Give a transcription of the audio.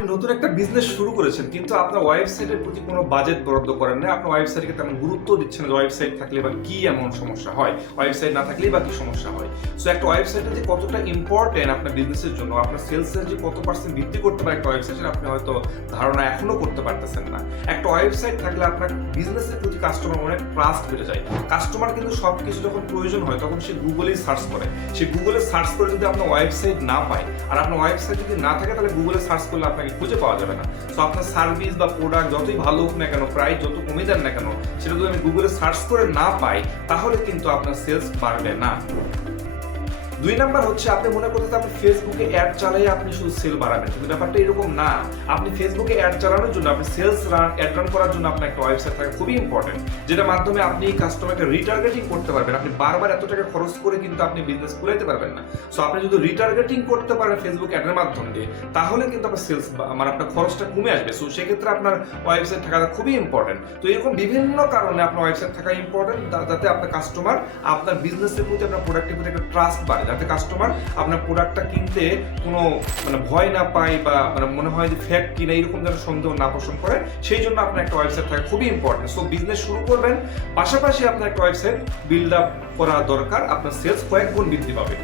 আপনি নতুন একটা বিজনেস শুরু করেছেন কিন্তু আপনার ওয়েবসাইটের প্রতি কোনো বাজেট বরাদ্দ করেন না, আপনার ওয়েবসাইটকে তেমন গুরুত্ব দিচ্ছেন না। ওয়েবসাইট থাকলে বা কি এমন সমস্যা হয়, ওয়েবসাইট না থাকলেই বা কি সমস্যা হয়। সো একটা ওয়েবসাইটে যে কতটা ইম্পর্টেন্ট আপনার বিজনেসের জন্য, আপনার সেলসের যে কত পার্সেন্ট বৃদ্ধি করতে পারে একটা ওয়েবসাইটের, আপনি হয়তো ধারণা এখনো করতে পারতেছেন না। একটা ওয়েবসাইট থাকলে আপনার বিজনেসের প্রতি কাস্টমার অনেক ট্রাস্ট বেড়ে যায়। কাস্টমার কিন্তু সবকিছু যখন প্রয়োজন হয় তখন সে গুগলেই সার্চ করে। সে গুগলে সার্চ করে যদি আপনার ওয়েবসাইট না পায়, আর আপনার ওয়েবসাইট যদি না থাকে, তাহলে গুগলে সার্চ করলে আপনাকে খুঁজে পাওয়া যাবে না। সো আপনার সার্ভিস বা প্রোডাক্ট যতই ভালো হোক না কেন, প্রাইস যত কমে যান না কেন, সেটা যদি আমি গুগলে সার্চ করে না পাই, তাহলে কিন্তু আপনার সেলস বাড়বে না। 2 নাম্বার হচ্ছে, আপনি মনে করতেছেন আপনি ফেসবুকে অ্যাড চালিয়ে আপনি শুধু সেল বাড়াবেন, কিন্তু ব্যাপারটা এরকম না। আপনি ফেসবুকে অ্যাড চালানোর জন্য, আপনি সেলস অ্যাড রান করার জন্য আপনার একটা ওয়েবসাইট থাকা খুবই ইম্পর্টেন্ট, যেটার মাধ্যমে আপনি কাস্টমারকে রিটার্গেটিং করতে পারবেন। আপনি বারবার এত টাকা খরচ করে কিন্তু আপনি বিজনেস খুলাইতে পারবেন না। সো আপনি যদি রিটার্গেটিং করতে পারেন ফেসবুক অ্যাডের মাধ্যমে, তাহলে কিন্তু আপনার সেলস আপনার খরচটা কমে আসবে। সো সেক্ষেত্রে আপনার ওয়েবসাইট থাকাটা খুবই ইম্পর্টেন্ট। তো এরকম বিভিন্ন কারণে আপনার ওয়েবসাইট থাকা ইম্পর্টেন্ট, যাতে আপনার কাস্টমার আপনার বিজনেসের প্রতি, আপনার প্রোডাক্টের প্রতি একটা ট্রাস্ট বাড়ে, যাতে কাস্টমার আপনার প্রোডাক্টটা কিনতে কোনো ভয় না পায় বা মনে হয় যে ফেক কিনা, এরকম যেন সন্দেহ না পোষণ করে। সেই জন্য আপনার একটা ওয়েবসাইট থাকা খুবই ইম্পর্টেন্ট। সো বিজনেস শুরু করবেন, পাশাপাশি আপনার একটা ওয়েবসাইট বিল্ড আপ করা দরকার, আপনার সেলস কয়েক গুণ বৃদ্ধি পাবে।